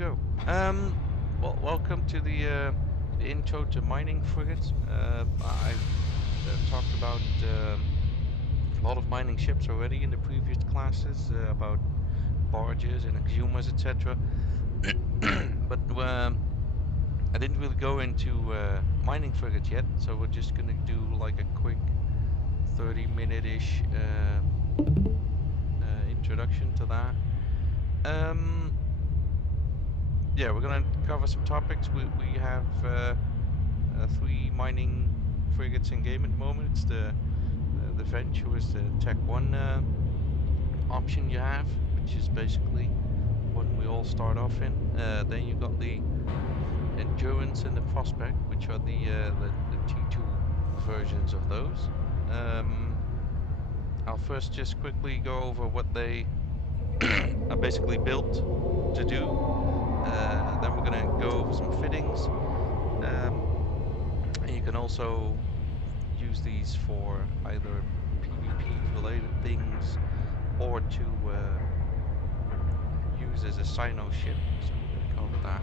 go. Well, welcome to the intro to mining frigates. I've talked about a lot of mining ships already in the previous classes, about barges and exhumers, etc. But I didn't really go into mining frigates yet, so we're just gonna do like a quick 30-minute-ish introduction to that. Yeah, we're gonna cover some topics. We have 3 mining frigates in game at the moment. It's the Venture is the Tech 1 option you have, which is basically one we all start off in. Then you got the Endurance and the Prospect, which are the T2 versions of those. I'll first just quickly go over what they are basically built to do. Then we're gonna go over some fittings. And you can also use these for either PvP related things or to use as a cyno ship. So we're going to cover that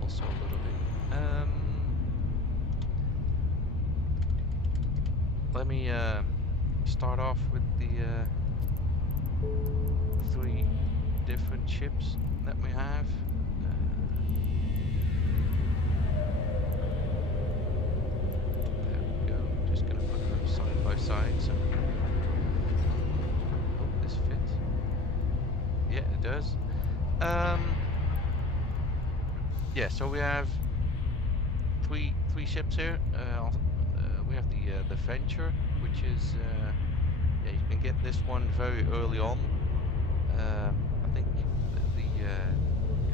also a little bit. Let me start off with the 3 different ships that we have. There we go. Just going to put them side by side. So hope this fits. Yeah, it does. Yeah, so we have three ships here. We have the Venture, which is yeah, you can get this one very early on. I think the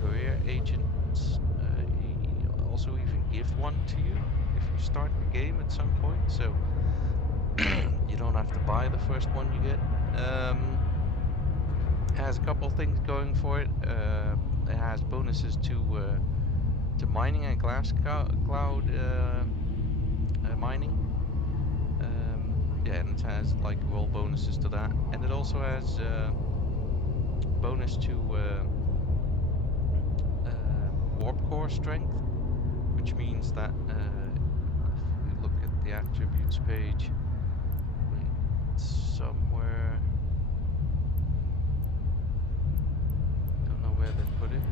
career agents also even give one to you if you start the game at some point. So you don't have to buy the first one you get. Has a couple things going for it. It has bonuses to mining and glass cloud mining. Yeah, and it has like roll bonuses to that, and it also has bonus to warp core strength, which means that if we look at the attributes page, somewhere, don't know where they put it.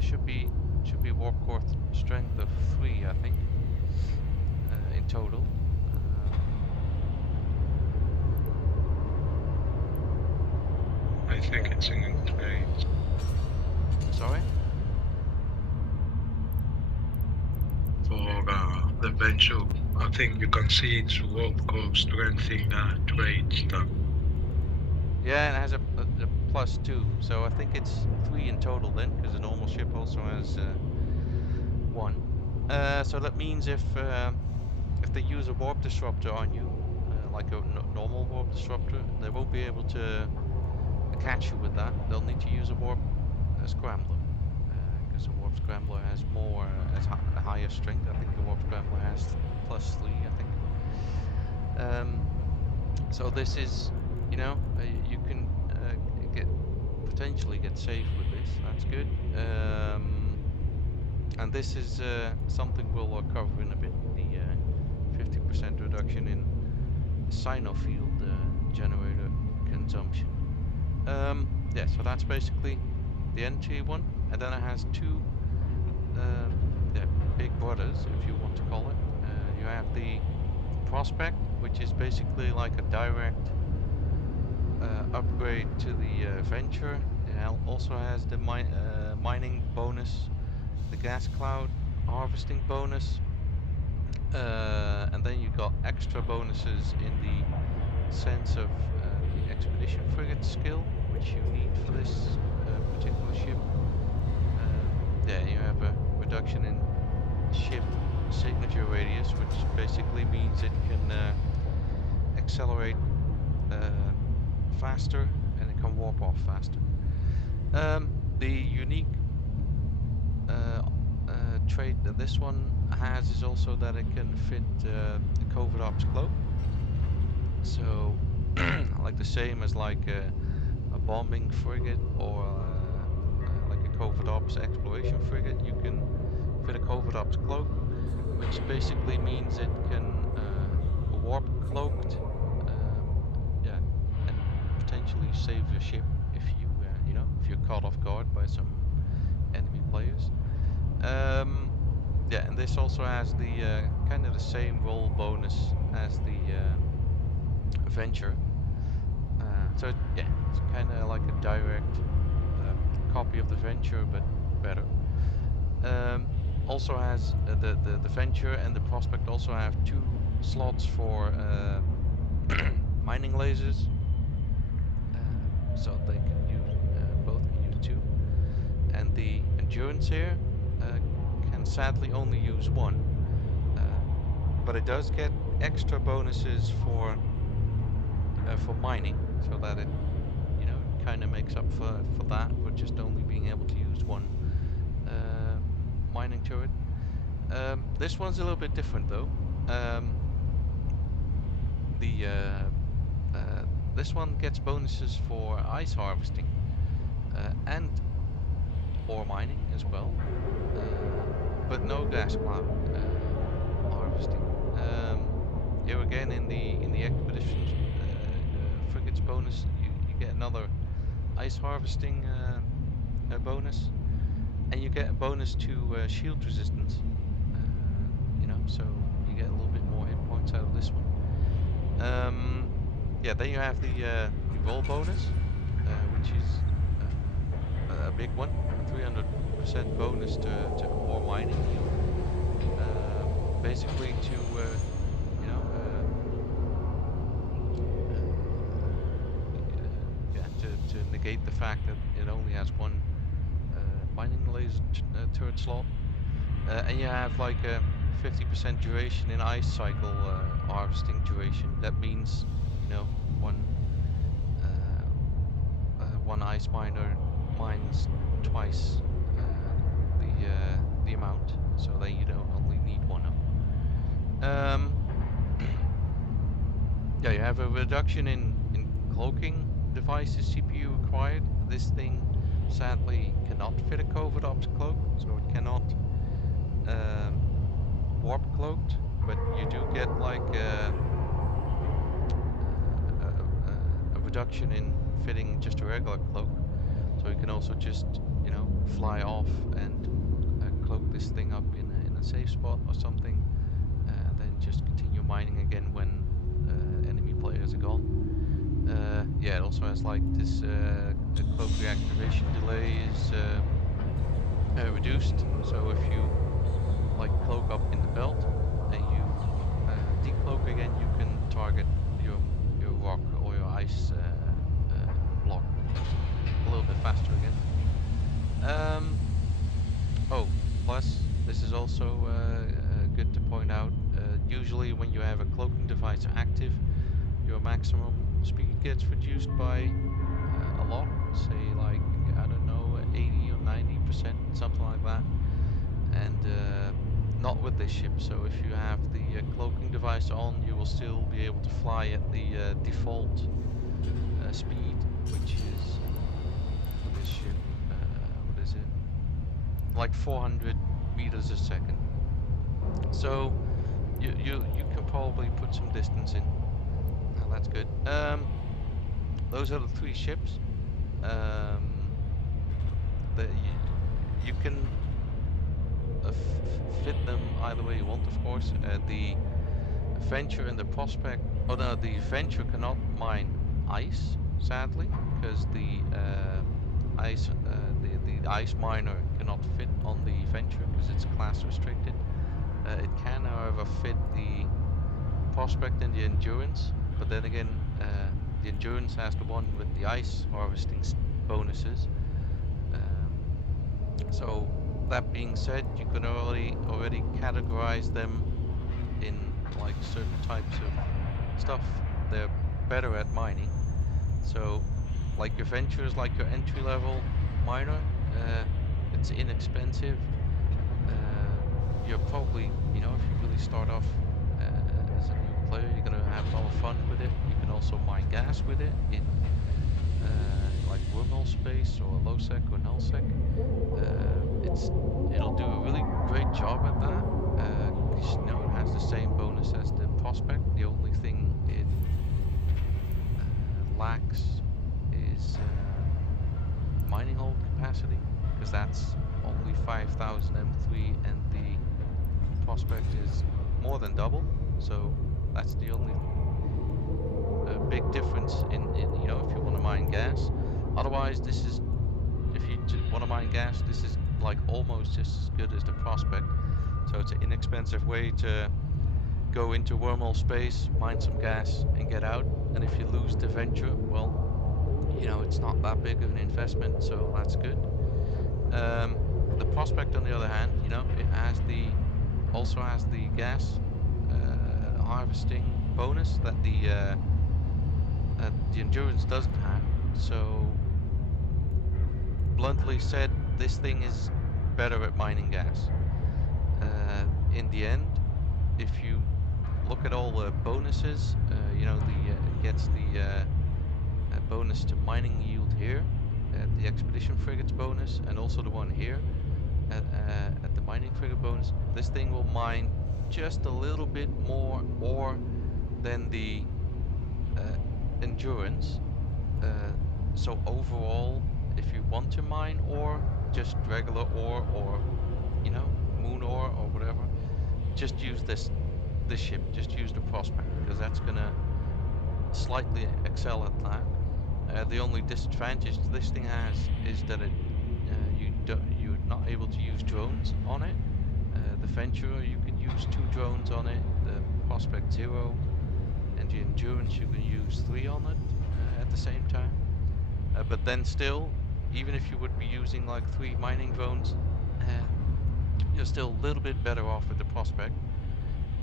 Should be warp core strength of 3, I think, in total. I think it's in trade. Sorry? For the Venture, I think you can see its warp core strength in the trade stuff. Yeah, and it has a +2, so I think it's 3 in total then, because the normal ship also has 1. So that means if they use a warp disruptor on you, like a normal warp disruptor, they won't be able to catch you with that. They'll need to use a warp scrambler, because the warp scrambler has more, a higher strength. I think the warp scrambler has +3, I think. So this is, you know, you can potentially get safe with this. That's good. And this is something we'll cover in a bit. The 50% reduction in cyno field generator consumption. Yeah, so that's basically the entry one, and then it has 2 yeah, big brothers, if you want to call it. You have the Prospect, which is basically like a direct upgrade to the Venture. It also has the mining bonus, the gas cloud harvesting bonus, and then you got extra bonuses in the sense of the expedition frigate skill, which you need for this particular ship. Yeah, you have a reduction in ship signature radius, which basically means it can accelerate faster and it can warp off faster. The unique trait that this one has is also that it can fit a covert ops cloak. So, like the same as like a bombing frigate or like a covert ops exploration frigate, you can fit a covert ops cloak, which basically means it can warp cloaked, yeah, and potentially save your ship if you if you're caught off guard by some enemy players. Um, yeah, and this also has the kind of the same roll bonus as the Venture. So yeah, it's kind of like a direct copy of the Venture, but better. Um, Also has the Venture and the Prospect also have 2 slots for mining lasers, so they can use both can use 2. And the Endurance here uh, can sadly only use 1, but it does get extra bonuses for mining, so that it it kind of makes up for that, for just only being able to use 1 uh, mining turret. This one's a little bit different though. Um, the This one gets bonuses for ice harvesting and ore mining as well, but no gas cloud harvesting. Here again in the expeditions frigates bonus, you get another ice harvesting bonus, and you get a bonus to shield resistance. So you get a little bit more hit points out of this one. Um, yeah, then you have the roll bonus, which is a big one, a 300% bonus to ore mining. Basically to you know yeah, to negate the fact that it only has 1 mining laser turret slot. And you have like a 50% duration in ice cycle harvesting duration. That means, one one ice miner mines twice the amount, so then you don't only need 1 of them. Yeah, you have a reduction in cloaking devices CPU required. This thing sadly cannot fit a covert ops cloak, so it cannot um, warp cloaked, but you do get like a reduction in fitting just a regular cloak. So you can also just, fly off and cloak this thing up in a safe spot or something, and then just continue mining again when enemy players are gone. Yeah, it also has like this cloak reactivation delay is reduced. So if you like cloak up in the belt and you decloak again, you can target your rock or your ice block a little bit faster again. Um, oh, plus this is also good to point out. Usually, when you have a cloaking device active, your maximum speed gets reduced by a lot. Say like, I don't know, 80 or 90%, something like that. And not with this ship. So if you have the cloaking device on, you will still be able to fly at the default speed, which is for this ship, what is it? Like 400 meters a second. So you can probably put some distance in. That's good. Those are the 3 ships. Um, you can fit them either way you want, of course. The Venture and the Prospect. Oh no, the Venture cannot mine ice, sadly, because the the ice miner cannot fit on the Venture because it's class restricted. It can, however, fit the Prospect and the Endurance, but then again, the Endurance has the one with the ice harvesting bonuses. Um, so that being said, you can already categorize them in like certain types of stuff. They're better at mining. So like your Venture is like your entry level miner. It's inexpensive. You're probably definitely start off as a new player. You're gonna have a lot of fun with it. You can also mine gas with it in like wormhole space or low sec or null sec. It'll do a really great job at that. 'Cause, you know, it has the same bonus as the prospect. The only thing it lacks is mining hole capacity, because that's only 5,000 M3 and the prospect is more than double. So that's the only big difference in you know, if you want to mine gas. Otherwise, this is, if you want to mine gas, this is like almost just as good as the prospect. So it's an inexpensive way to go into wormhole space, mine some gas, and get out. And if you lose the venture, well, you know, it's not that big of an investment, so that's good. The prospect, on the other hand, you know, it has also has the gas harvesting bonus that the endurance doesn't have. So, bluntly said, this thing is better at mining gas. In the end, if you look at all the bonuses, you know, it gets the bonus to mining yield here, the expedition frigates bonus, and also the one here at the mining frigate bonus. This thing will mine just a little bit more ore than the endurance. So overall, if you want to mine ore, just regular ore, or you know, moon ore or whatever, just use this ship. Just use the prospect, because that's gonna slightly excel at that. The only disadvantage this thing has is that you're not able to use drones on it. The Venturer, you can use 2 drones on it. The Prospect 0, and the Endurance, you can use 3 on it at the same time. But then still, even if you would be using like 3 mining drones, you're still a little bit better off with the Prospect.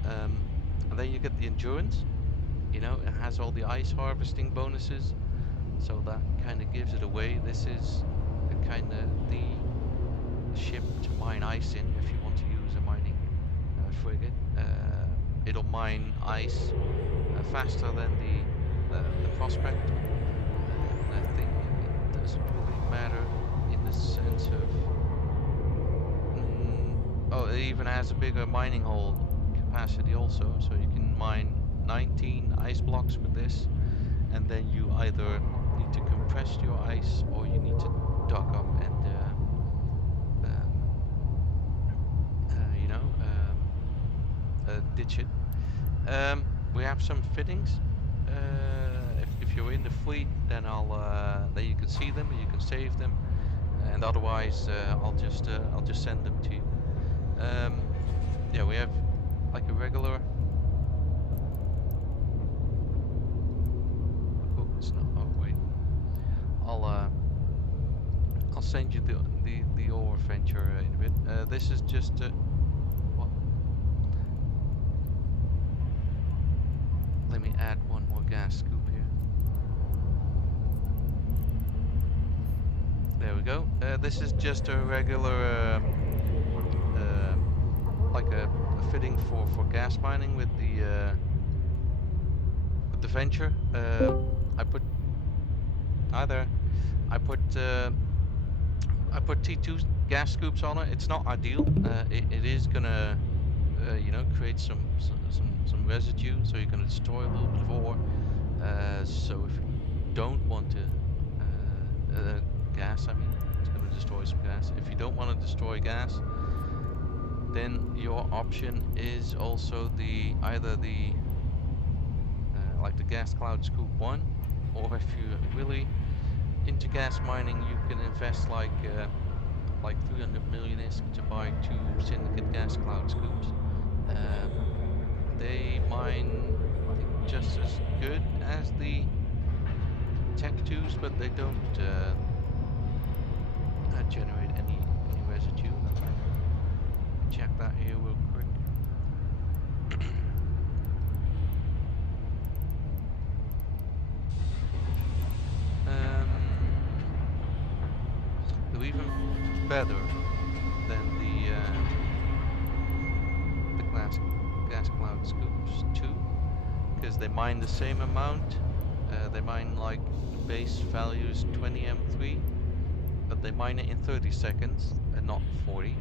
And then you get the Endurance. You know, it has all the ice harvesting bonuses, so that kind of gives it away. This is kind of the ship to mine ice in if you want to use a mining frigate. It'll mine ice faster than the prospect, and I think it doesn't really matter in the sense of oh, it even has a bigger mining hole capacity also, so you can mine 19 ice blocks with this, and then you either need to compress your ice or you need to dug up and you know, ditch it. We have some fittings. If you're in the fleet, then then you can see them, you can save them, and otherwise I'll just send them to you. Yeah, we have like a regular. Oh, it's not. Oh wait. I'll send you the ore venture in a bit. This is just what? Let me add one more gas scoop here. There we go. This is just a regular like a fitting for gas mining with the venture. I put either I put T2 gas scoops on it. It's not ideal. It is gonna you know, create some residue, so you're gonna destroy a little bit of ore. So if you don't want to gas, I mean, it's gonna destroy some gas. If you don't want to destroy gas, then your option is also either the like the gas cloud scoop 1, or if you're really into gas mining, you can invest like 300 million ISK to buy 2 syndicate gas cloud scoops. They mine, I think, just as good as the Tech 2s, but they don't generate any residue. Let me check that here real quick. They're even better than the gas cloud scoops too, because they mine the same amount. They mine like the base value is 20 M3, but they mine it in 30 seconds and not 40,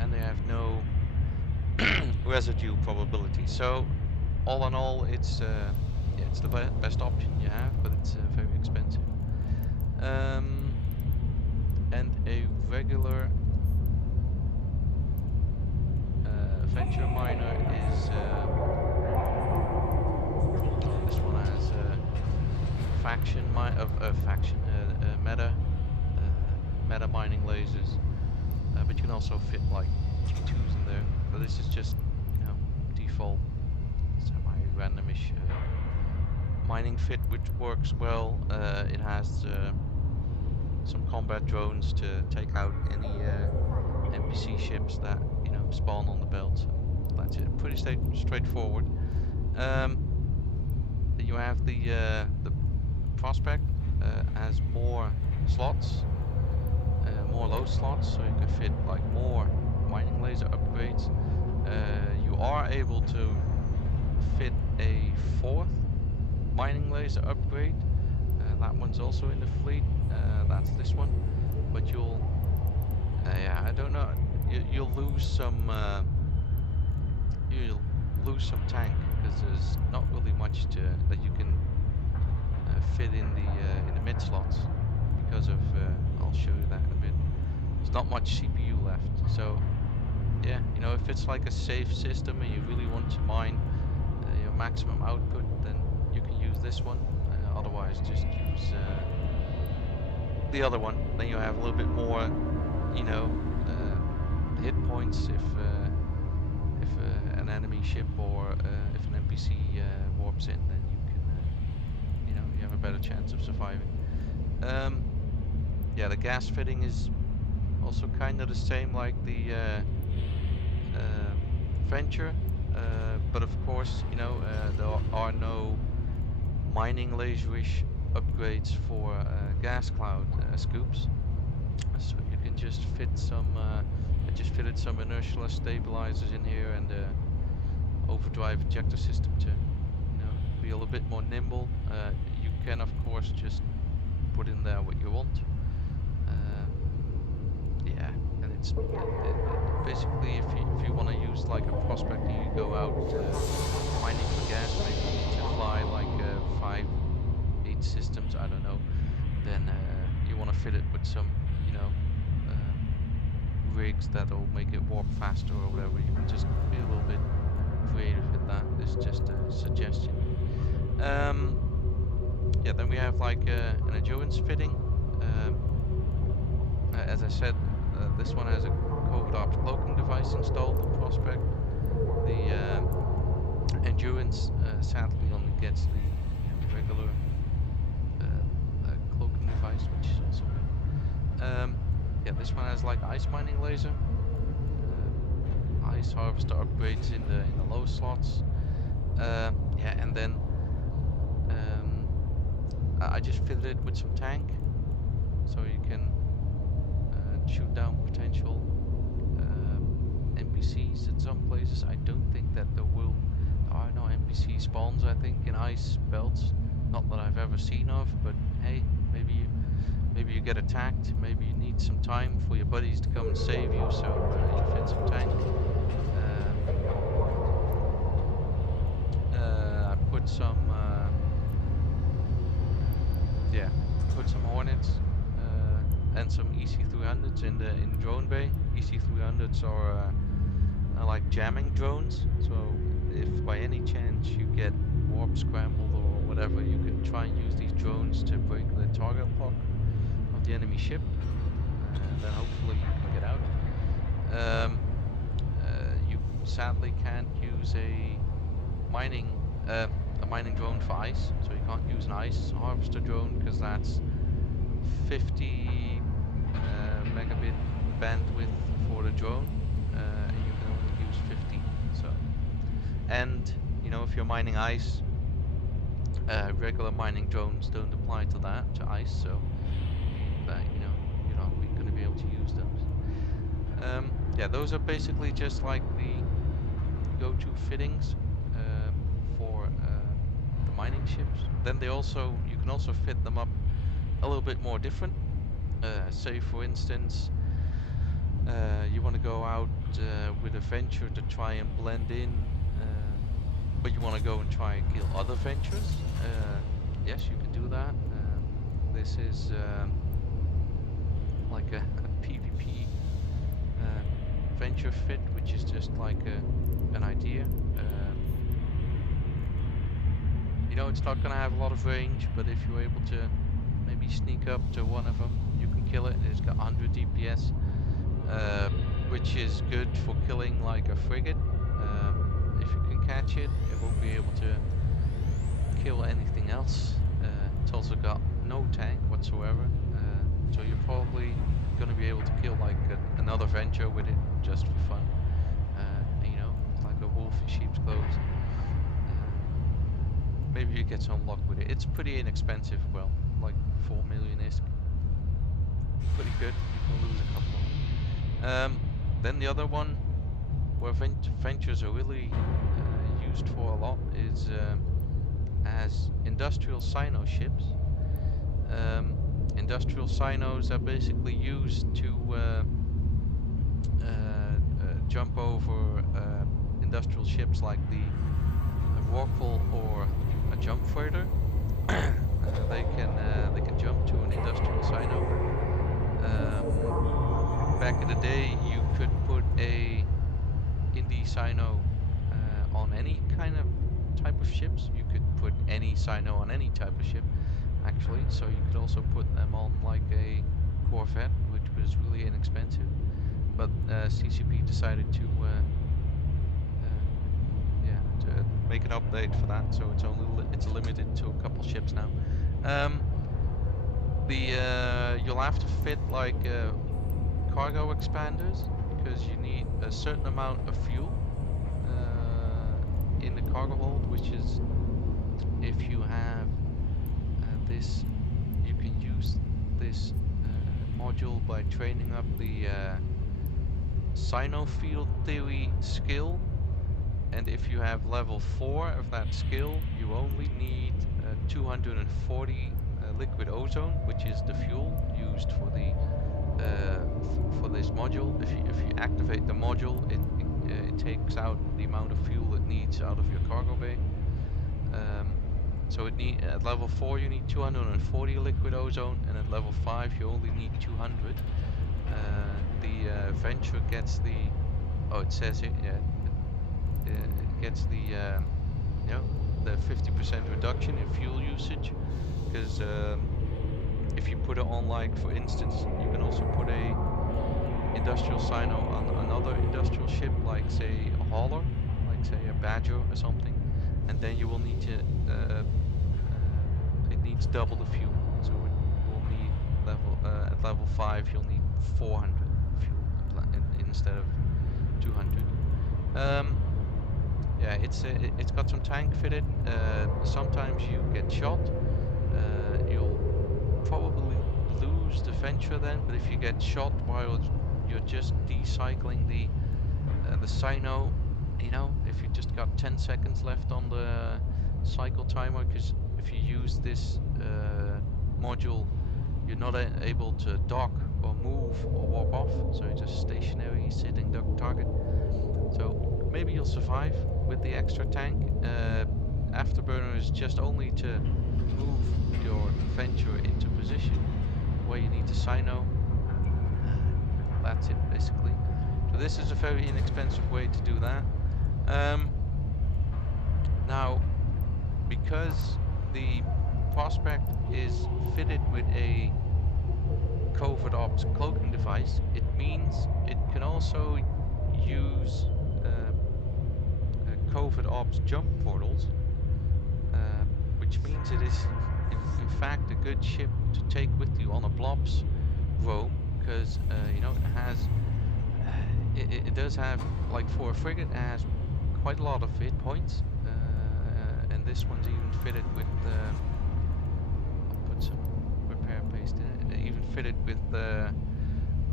and they have no residue probability. So all in all, it's yeah, it's the best option you have, but it's very expensive. Um, and a regular venture miner is this one has faction meta mining lasers, but you can also fit like G2s in there. So this is just, you know, default semi-randomish mining fit, which works well. It has some combat drones to take out any NPC ships that, you know, spawn on the belt. So that's it. Pretty straightforward. Um, then you have the prospect has more slots, more load slots, so you can fit like more mining laser upgrades. You are able to fit a fourth mining laser upgrade. That one's also in the fleet. That's this one, but yeah, I don't know. You'll lose some. You'll lose some tank because there's not really much that you can fit in the mid slots because of. I'll show you that in a bit. There's not much CPU left, so yeah, you know, if it's like a safe system and you really want to mine your maximum output, then you can use this one. Otherwise, just use the other one. Then you have a little bit more, you know, hit points if an enemy ship or if an NPC warps in, then you can, you know, you have a better chance of surviving. Um, yeah, the gas fitting is also kind of the same like the Venture, but of course, you know, there are no mining laserish upgrades for gas cloud scoops, so you can just fit some. I just fitted some inertial stabilizers in here and overdrive ejector system to, you know, be a little bit more nimble. You can of course just put in there what you want. Uh, yeah, and basically if you want to use like a prospect and you go out mining for gas, maybe you need to fly like 5-8 systems, I don't know. Then you want to fit it with some, you know, rigs that'll make it warp faster or whatever. You can just be a little bit creative with that. This is just a suggestion. Um, yeah, then we have like an endurance fitting. Um, as I said, this one has a covert ops cloaking device installed, the prospect. The endurance sadly only gets the, you know, regular cloaking device, which is also good. Yeah, this one has like ice mining laser, ice harvester upgrades in the low slots. Yeah, and then um, I just fitted it with some tank, so you can shoot down potential NPCs at some places. I don't think that there are no NPC spawns, I think, in ice belts. Not that I've ever seen of, but hey, maybe you get attacked, maybe you need some time for your buddies to come and save you, so you fit some tank. Um, I put some yeah, put some Hornets and some EC300s in the drone bay. EC300s are like jamming drones, so if by any chance you get warp scrambled or whatever, you can try and use these drones to break the target lock of the enemy ship, and then hopefully you can get out. Um, you sadly can't use mining uh, a mining drone for ice, so you can't use an ice harvester drone because that's 50 megabit bandwidth for the drone, and you can only use 50. So, and you know, if you're mining ice, regular mining drones don't apply to that, to ice, so you know, you're not going to be able to use those. Yeah, those are basically just like the go-to fittings for the mining ships. Then you can also fit them up a little bit more different. Say for instance, you want to go out with a venture to try and blend in, but you want to go and try and kill other ventures. Yes, you can do that. This is like a PvP venture fit, which is just like an idea. It's not gonna have a lot of range, but if you're able to maybe sneak up to one of them, you can kill it. It's got 100 DPS, which is good for killing like a frigate. If you can catch it, it won't be able to kill anything else. It's also got no tank whatsoever, so you're probably gonna be able to kill like another venture with it just for fun. It's like a wolf in sheep's clothes. Maybe you get some luck with it. It's pretty inexpensive, well, like 4 million ISK. Pretty good. You can lose a couple of them. Then the other one where ventures are really used for a lot is as industrial cyno ships. Industrial cynos are basically used to jump over industrial ships like the Rockwell or a jump freighter. They can jump to an industrial cyno. Back in the day, you could put a indie cyno on any kind of type of ships. You could put any cyno on any type of ship, actually. So you could also put them on like a Corvette, which was really inexpensive. But CCP decided to make an update for that, so it's limited to a couple ships now. You'll have to fit like cargo expanders because you need a certain amount of fuel in the cargo hold, which is if you have this, you can use this module by training up the cyno field theory skill. And if you have level 4 of that skill, you only need 240 liquid ozone, which is the fuel used for the for this module. If you activate the module, it takes out the amount of fuel it needs out of your cargo bay. So at level 4 you need 240 liquid ozone, and at level 5 you only need 200. The venture gets the it says it, yeah, it gets the 50% reduction in fuel usage, because if you put it on, like for instance, you can also put a industrial cyno on another industrial ship, like say a hauler, like say a Badger or something, and then you will need to it needs double the fuel, so it will need at level 5 you'll need 400 fuel instead of 200. Yeah, it's got some tank fitted. Sometimes you get shot. You'll probably lose the venture then, but if you get shot while you're just decycling the cyno, if you just got 10 seconds left on the cycle timer, because if you use this module, you're not able to dock or move or walk off, so you're just stationary sitting duck target. So maybe you'll survive with the extra tank. Afterburner is just only to move your venture into position where you need to cyno. That's it basically. So this is a very inexpensive way to do that. Now, because the Prospect is fitted with a covert ops cloaking device, it means it can also use covert ops jump portals, which means it is in fact a good ship to take with you on a blobs roam, because it does have, like for a frigate, it has quite a lot of hit points, and this one's even fitted with I'll put some repair paste in it, even fitted with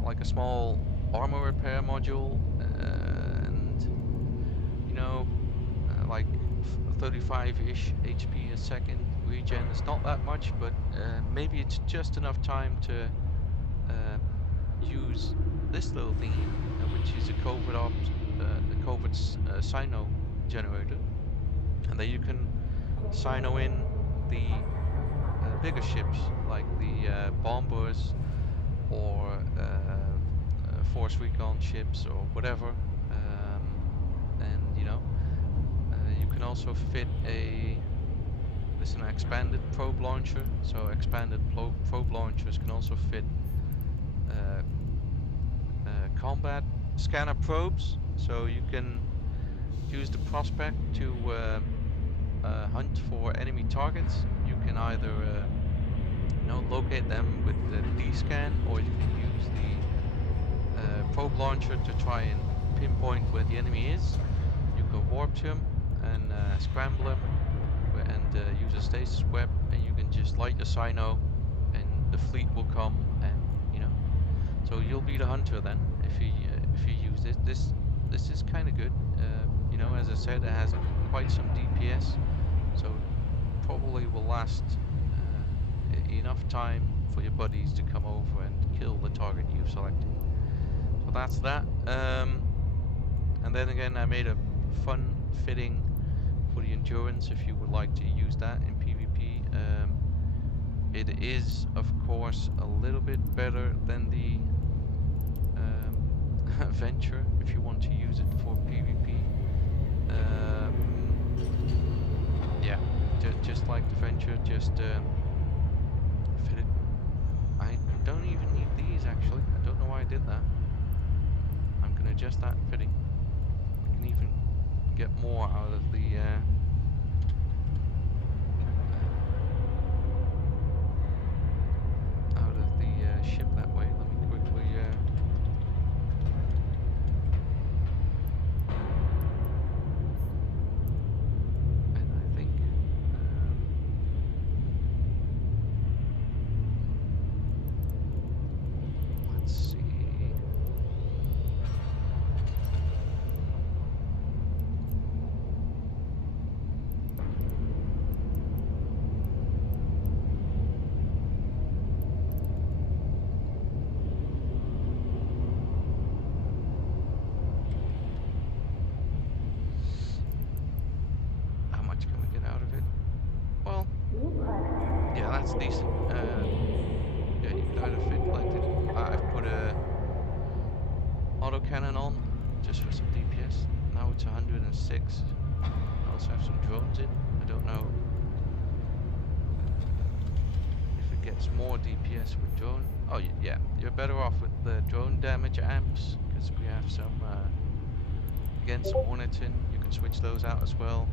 like a small armor repair module, and 35-ish HP a second regen. It's not that much, but maybe it's just enough time to uh, use this little thingy, which is a covert cyno generator, and then you can cyno in the bigger ships like the bombers or force recon ships or whatever. And you can also fit this is an expanded probe launcher, so expanded probe launchers can also fit uh, combat scanner probes, so you can use the prospect to hunt for enemy targets. You can either locate them with the D-scan, or you can use the probe launcher to try and pinpoint where the enemy is. You can warp to him and scramble him and use a stasis web, and you can just light your cyno and the fleet will come, and so you'll be the hunter then if you use this. This is kind of good. As I said, it has quite some DPS, so it probably will last enough time for your buddies to come over and kill the target you've selected. So that's that. And then again, I made a fun fitting for the endurance if you would like to use that in PvP. It is, of course, a little bit better than the venture if you want to use it for PvP. Yeah, just like the venture, just fit it. I don't even need these actually. I don't know why I did that. I'm gonna adjust that fitting. I can even get more out of the ship that way. Let me quickly and I think let's see. How much can we get out of it? Well, yeah, that's decent. Yeah, you could either fit like the, I've put a autocannon on just for some DPS. Now it's 106. I also have some drones in. I don't know if it gets more DPS with drone. Oh yeah, you're better off with the drone damage amps because we have some again some Hornets in. You can switch those out as well.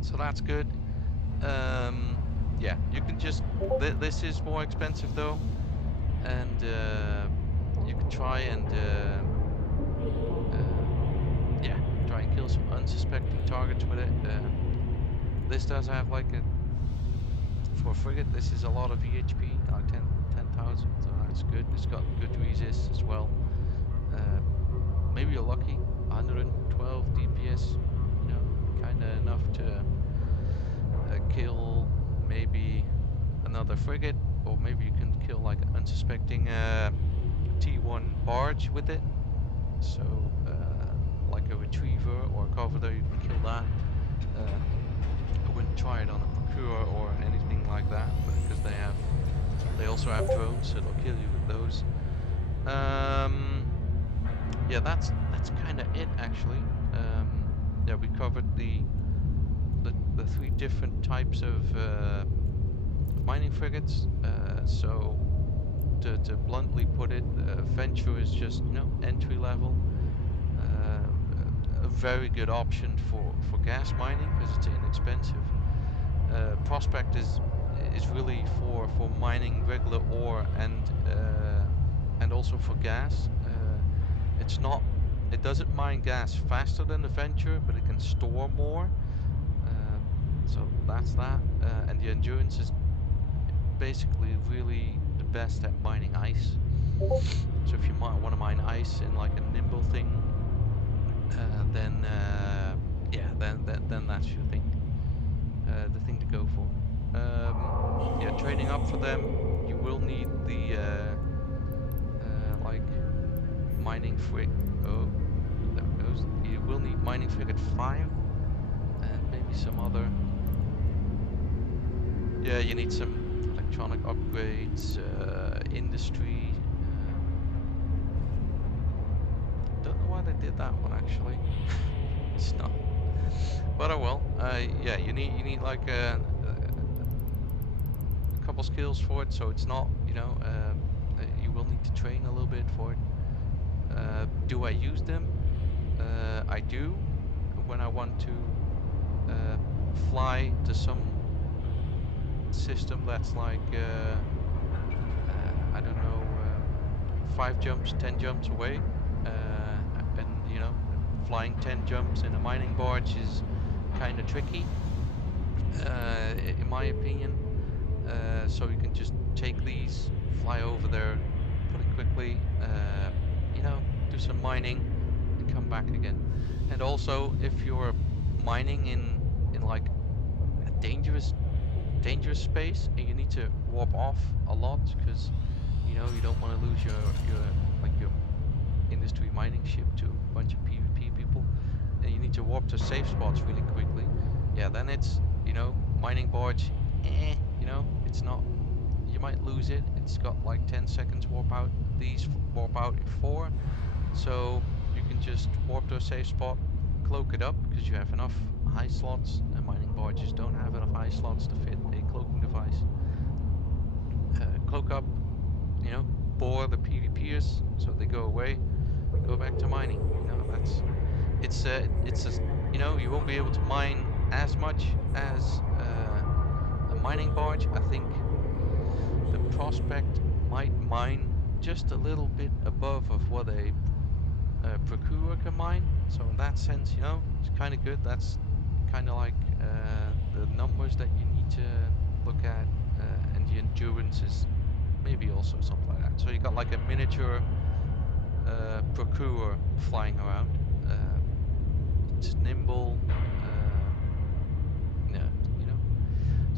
So that's good. Yeah, you can just this is more expensive though, and you can try and yeah, try and kill some unsuspecting targets with it. This does have like for a frigate, this is a lot of EHP, like 10,000, so that's good. It's got good resist as well. Maybe you're lucky, 112 DPS, kind of enough to kill maybe another frigate, or maybe you can kill like an unsuspecting T1 barge with it. So like a retriever or a coveter, you can kill that. I wouldn't try it on a procurer or anything like that, because they also have drones, so they'll kill you with those. Yeah, that's kind of it actually. Yeah, we covered the three different types of mining frigates. So to bluntly put it, Venture is just entry level. A very good option for gas mining because it's inexpensive. Prospect is really for mining regular ore and also for gas. It doesn't mine gas faster than the Venture, but it can store more. So that's that. And the endurance is basically really the best at mining ice. So if you might want to mine ice in like a nimble thing, then yeah, then that's your thing, the thing to go for. Yeah, training up for them, you will need the like mining frig. Oh, there it goes. You will need mining frigate 5 and maybe some other. Yeah, you need some electronic upgrades, industry. Don't know why they did that one actually. It's not, but oh well. Yeah, you need like a couple skills for it, so it's not, you will need to train a little bit for it. Do I use them? I do when I want to uh, fly to some system that's like I don't know, 5 jumps, 10 jumps away, and flying 10 jumps in a mining barge is kind of tricky, in my opinion. So you can just take these, fly over there pretty quickly, do some mining and come back again. And also, if you're mining in like a dangerous space and you need to warp off a lot because you don't want to lose your industry mining ship to a bunch of PvP people, and you need to warp to safe spots really quickly. Yeah, then it's mining barge. It's not. You might lose it. It's got like 10 seconds warp out. These warp out in 4, so you can just warp to a safe spot, cloak it up because you have enough high slots, and mining barges don't have enough high slots to fit a cloaking device. Cloak up, bore the PvPers so they go away, go back to mining. That's it's a you won't be able to mine as much as a mining barge. I think the prospect might mine just a little bit above of what a procure can mine. So in that sense, it's kind of good. That's kind of like the numbers that you need to look at, and the endurance is maybe also something like that. So you got like a miniature procure flying around. Uh, it's nimble. Uh, yeah,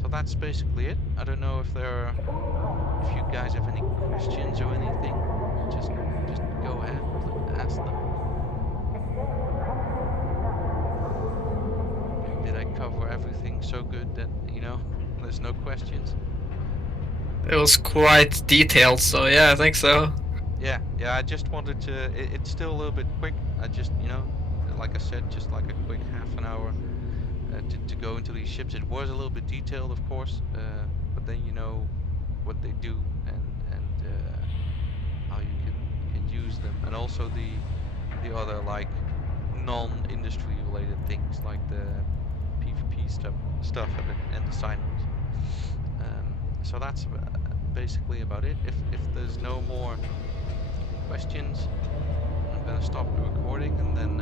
So that's basically it. I don't know if you guys have any questions or anything. Just just go ahead, ask them. Did I cover everything so good that there's no questions? It was quite detailed, so yeah, I think so. Yeah. I just wanted to. It's still a little bit quick. I just like I said, just like a quick half an hour to go into these ships. It was a little bit detailed, of course, but then you know what they do and how you can use them, and also the other like non-industry related things like the PvP stuff and the cynos. So that's basically about it. If there's no more questions, I'm gonna stop the recording and then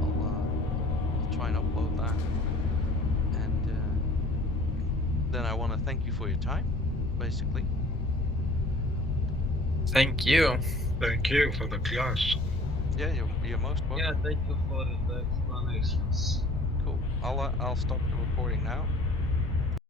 I'll try and upload that. And then I want to thank you for your time, basically. Thank you. Thank you for the class. Yeah, you're most Yeah, welcome. thank you for the explanations. Cool. I'll stop the recording now.